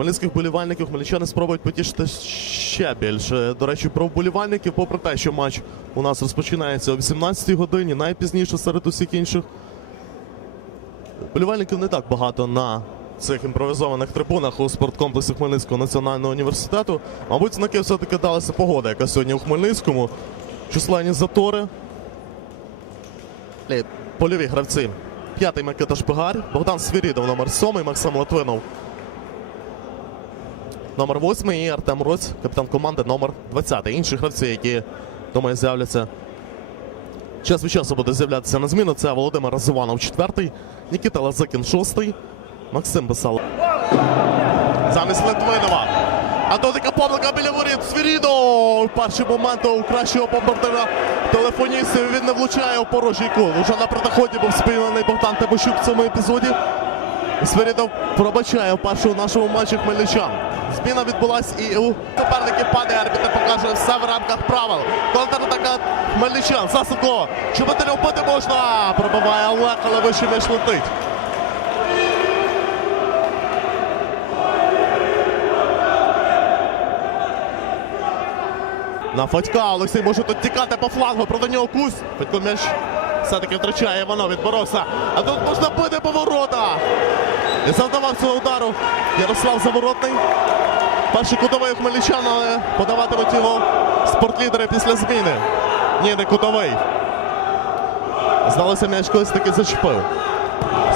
Хмельницьких болівальників хмельничани спробують потішити ще більше. До речі, про вболівальників, попри те, що матч у нас розпочинається о 18-й годині, найпізніше серед усіх інших. Вболівальників не так багато на цих імпровізованих трибунах у спорткомплексі Хмельницького національного університету. Мабуть, знаки все-таки далася погода, яка сьогодні у Хмельницькому. Численні затори. Польові гравці. П'ятий Микита Шпигар, Богдан Свірідов, номер сьомий, Максим Латвинов. Номер 8 і Артем Роць, капітан команди номер 20. Інші гравці, які, думаю, з'являться час від часу буде з'являтися на зміну. Це Володимир Разуванов, четвертий, Нікіта Лазикін, шостий, Максим Бесал. Замість Литвинова. А то така біля воріт. Свірідов! Перший момент у кращого бомбардира телефоністів. Він не влучає у порожній кул. Уже на протиході був спійманий Богдан Тимощук в цьому епізоді. Свирідов пробачає в першому нашому матчі хмельничан. Зміна відбулась і у суперників падає арбітр покаже все в рамках правил. Контратака хмельничан. Засадко. Чоботарів бити можна. Пробиває Олег, але вище м'яч летить. На Федька Олексій може тут тікати по флангу, проти нього кусь. Федько м'яч все-таки втрачає Іванов, відборовся. А тут можна бити поворота. Завдавав цього удару Ярослав Заворотний. Перший кутовий хмельничан, але подаватимуть його спортлідери після зміни. Ні, не кутовий. Здалося, м'яч колись таки зачепив.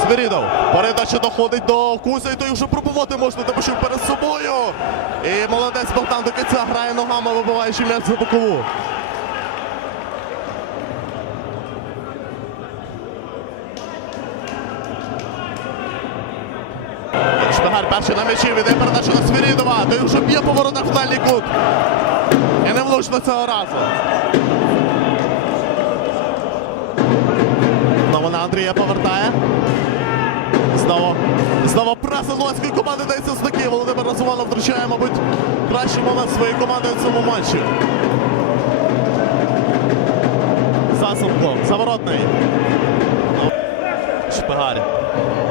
Свирідов. Передача доходить до Кузя, і той вже пробувати можна, тому що перед собою. І молодець Богдан до кінця грає ногами, вибиваючи м'яч за бокову. Шпигар перший на м'ячі, віде передачу на Свирідова. Той вже б'є по воротах в дальній кут. І не влучно цього разу. Знову на Андрія повертає. Знову, знову преса Луганської команди дається знаки. Володимир Разуманов втрачає, мабуть, кращий момент своєї команди в цьому матчі. Засенко, заворотний. Шпигарь.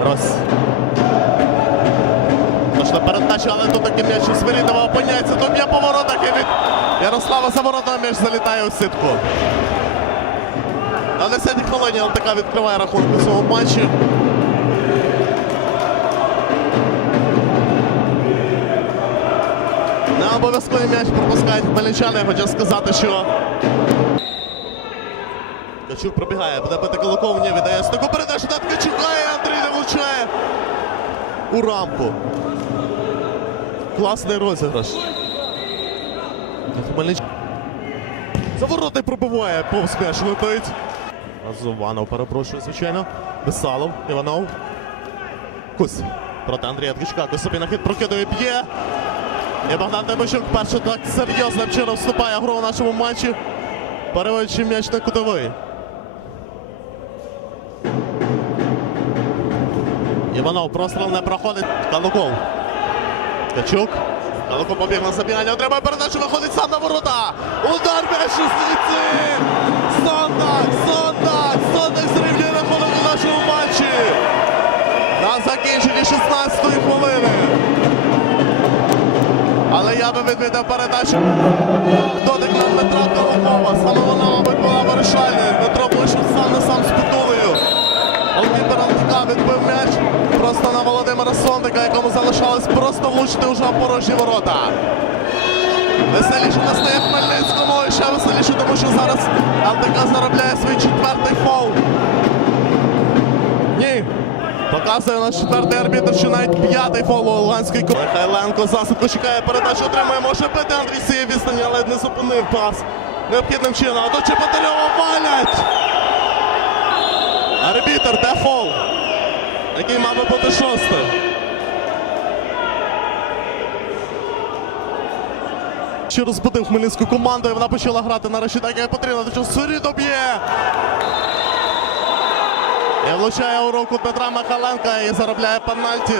Рос. Точна передача, але тут таки м'яч у Свирідова опиняється. Тут є поворотах і від Ярослава Заворотного м'яч залітає у сітку. На 10 хвилині ЛТК відкриває рахунок у цьому матчі. Не обов'язковий м'яч пропускають хмельничани. Я Хочу сказати, що Ткачук пробігає, буде бити Кулаков, ні, віддає таку передачу на Ткачука і Андрій не влучає у рамку. Класний розіграш. Хмельнич... Заворотний пробиває, повз м'яч летить. Разуванов перепрошую, звичайно. Бесалов, Іванов. Кусь. Проти Андрія Ткачука. Кусь собі на хід прокидує, б'є. І Богдан Тимощук перше так серйозним чином вступає в гру у нашому матчі. Переводячи м'яч на кутовий. Іванов простріл не проходить. Калуков. Ткачук. Калуков побіг на забігання. Отримає передачу, виходить сам на ворота. Удар у стійці. Сондак, Сондак, Сондак зрівнює рахунок у нашому матчі. На закінченні 16-ї хвилини. Але я би відвідав передачу. Дотик на Дмитра Калукова. Саме вона, була вирішальною. Дмитро вийшов сам на сам з. Відбив м'яч просто на Володимира Сондика, якому залишалось просто влучити уже порожні ворота. Веселіше настає Хмельницькому і ще веселіше, тому що зараз ЛТК заробляє свій четвертий фол. Ні. Показує наш четвертий арбітр, що навіть п'ятий фол у Луганської команди. Михайленко засадку чекає передачу, отримує, може бити Андрій Сієв відстані, але не зупинив пас. Необхідним чином. А тут Чепотарьова валять. Арбітер, де фол? Який мав би бути шостим. Ще розбудив хмельницьку команду, і вона почала грати нарешті так, як потрібно. До Сурі доб'є. І влучає у руку Петра Михайленка і заробляє пенальті.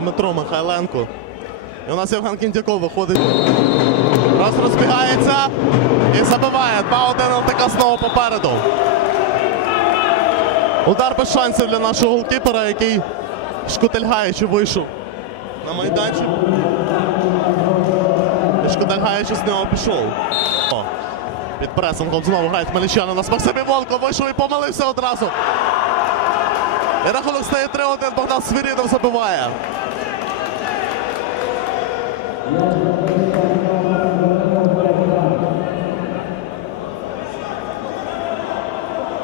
Дмитро Михайленко. І у нас Євген Кіндяков виходить. Раз розбігається і забиває. 2-1 ЛТК знову попереду. Удар без шансів для нашого голкіпера, який шкутельгаючи вийшов на майданчик. Шкода з нього пішов. О, під пресингом знову грають хмельничани. У нас Максим вийшов і помилився одразу. І рахунок стає 3-1. Богдан Свирідов забиває.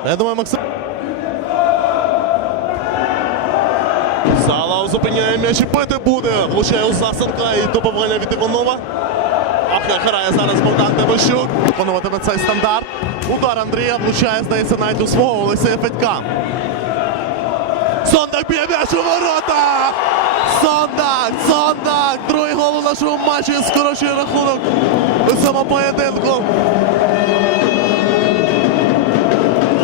Я думаю, Максим. Салав зупиняє м'яч і бити буде. Влучає у Сасенка і добивання від Іванова. Ах, як грає зараз Богдан Тимощук. Виконуватиме цей стандарт. Удар Андрія влучає, здається, навіть у свого Олексія Федька. Сондак б'є м'яч у ворота! Сондак! Сондак! Другий гол у нашому матчі скорочує рахунок у цьому поєдинку.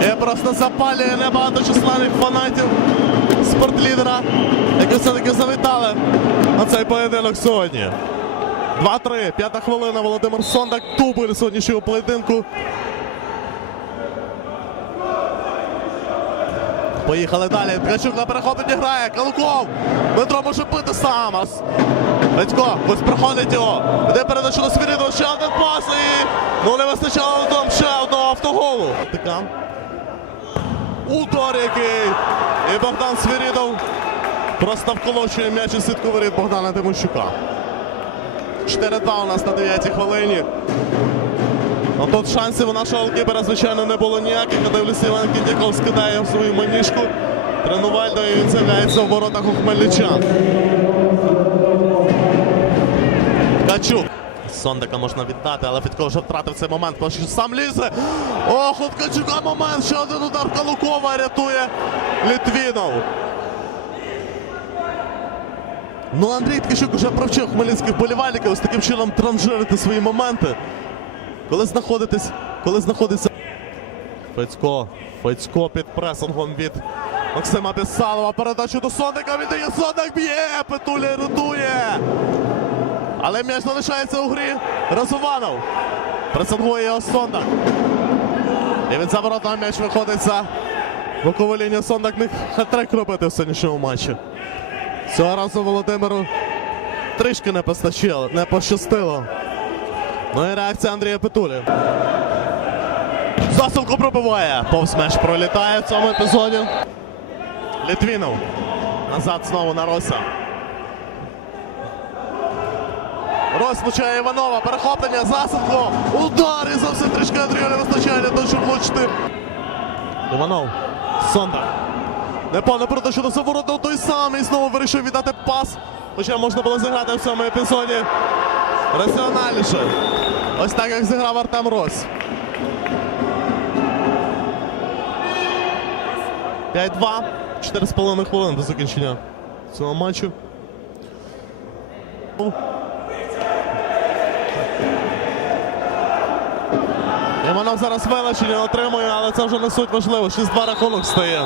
І просто запалює небагато численних фанатів спортлідера, які все-таки завітали на цей поєдинок сьогодні. 2-3, п'ята хвилина. Володимир Сондак, дубль сьогоднішнього поєдинку. Поїхали далі. Ткачук на перехопленні грає. Калуков. Дмитро може бити сам. Ас- Батько, ось проходить його. Де передачу на Свірідова. Ще один пас і ну не вистачало там ще одного автоголу. Така. Удар який. І Богдан Свірідов просто вколочує м'яч у сітку воріт Богдана Тимощука. 4-2 у нас на 9-й хвилині. Ну тут шансів у нашого голкіпера, звичайно, не було ніяких. Я дивлюся, Іван Кіндяков скидає в свою маніжку. Тренувально і він з'являється в воротах у хмельничан. Ткачук. Сондика можна віддати, але Федько вже втратив цей момент, тому що сам лізе. У Ткачука момент. Ще один удар Калукова рятує Літвінов. Ну, Андрій Ткачук вже провчив хмельницьких болівальників ось таким чином транжирити свої моменти. Коли знаходитесь, коли знаходиться. Федько. Федько під пресингом від Максима Бісалова. Передачу до Сондика віддає. Сондик б'є. Петуля рятує. Але м'яч залишається у грі. Разуванов. Пресингує його Сондак. І від заворотного м'яч виходить за бокову лінію. Сондак міг хет-трек робити в сьогоднішньому матчі. Цього разу Володимиру трішки не постачило, не пощастило. Ну і реакція Андрія Петулі. Засилку пробиває. Повз меч пролітає в цьому епізоді. Літвінов. Назад знову на Рося. Рось влучає Іванова. Перехоплення. Засилко. Удар і зовсім трішки Андрію не вистачає для того, щоб влучити. Іванов. Сонда. Непевно передачу до Саворота той самий знову вирішив віддати пас. Хоча можна було зіграти в цьому епізоді раціональніше. Ось так як зіграв Артем Рось. 5-2. 4,5 хвилини до закінчення цього матчу. Іванов зараз вилучення отримує, але це вже не суть важливо. 6-2 рахунок стає.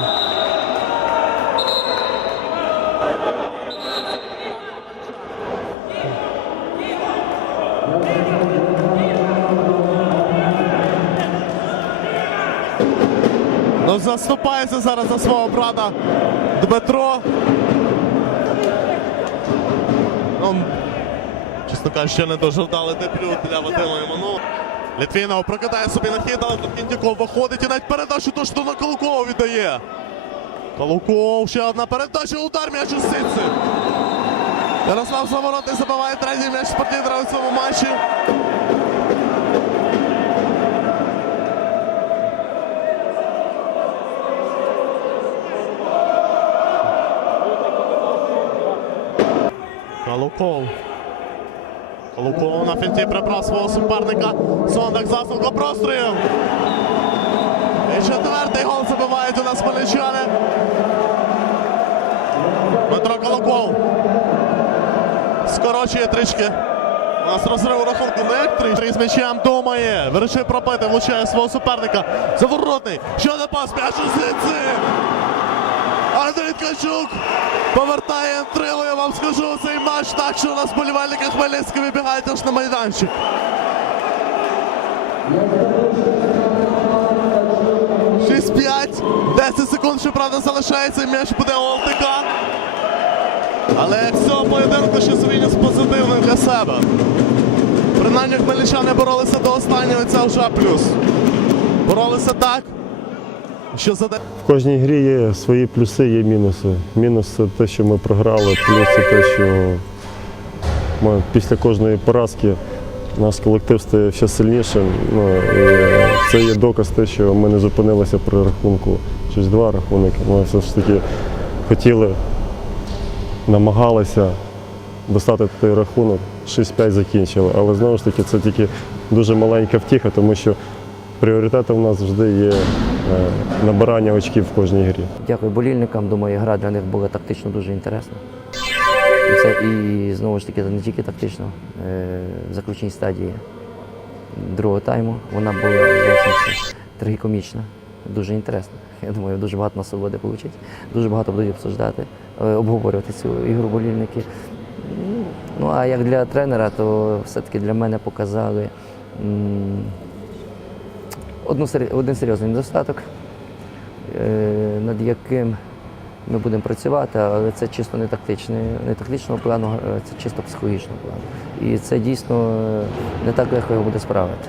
Ну, заступається зараз за свого брата Дмитро. Ну, чесно кажучи, ще не дуже вдалий дебют для Вадима Іванова. Літвінов прокидає собі на хід, але тут виходить і навіть передачу точно на Калукова віддає. Калуков, ще одна передача, удар м'яч у ситці. Ярослав Заворотний забиває третій м'яч спортідера у цьому матчі. Калуков. Калуков на фінті прибрав свого суперника. Сондак заслуга простріл. І четвертий гол забивають у нас хмельничани. Дмитро Калуков. Скорочує трішки. У нас розрив у рахунку не три. Три з м'ячем думає. Вирішив пробити, влучає свого суперника. Заворотний. Що не пас? М'яч у. Ткачук повертає інтригу, я вам скажу цей матч так, що у нас болівальники Хмельницького вибігають аж на майданчик. Шість п'ять, 10 секунд, щоправда, залишається, м'яч буде у ЛТК. Але з цього поєдинку ще виніс позитивний для себе. Принаймні хмельничани боролися до останнього, і це вже плюс. Боролися так, що за. В кожній грі є свої плюси, є мінуси. Мінус це те, що ми програли, плюс це те, що ми після кожної поразки наш колектив стає ще сильнішим. Ну, і це є доказ те, що ми не зупинилися при рахунку 6-2 рахунок. Ми все ж таки хотіли, намагалися достати той рахунок, 6-5 закінчили. Але знову ж таки це тільки дуже маленька втіха, тому що пріоритетом у нас завжди є е, набирання очків в кожній грі. Дякую болільникам. Думаю, гра для них була тактично дуже інтересна. І це і знову ж таки не тільки тактично. Е, В заключній стадії другого тайму вона була зовсім трагікомічна, дуже інтересна. Я думаю, дуже багато насолоди отримати. Дуже багато будуть обсуждати, е, обговорювати цю ігру болільники. Ну а як для тренера, то все-таки для мене показали одну, один серйозний недостаток е, над яким ми будемо працювати, але це чисто не не тактичного плану, це чисто психологічного плану. І це дійсно е, не так легко його буде справити.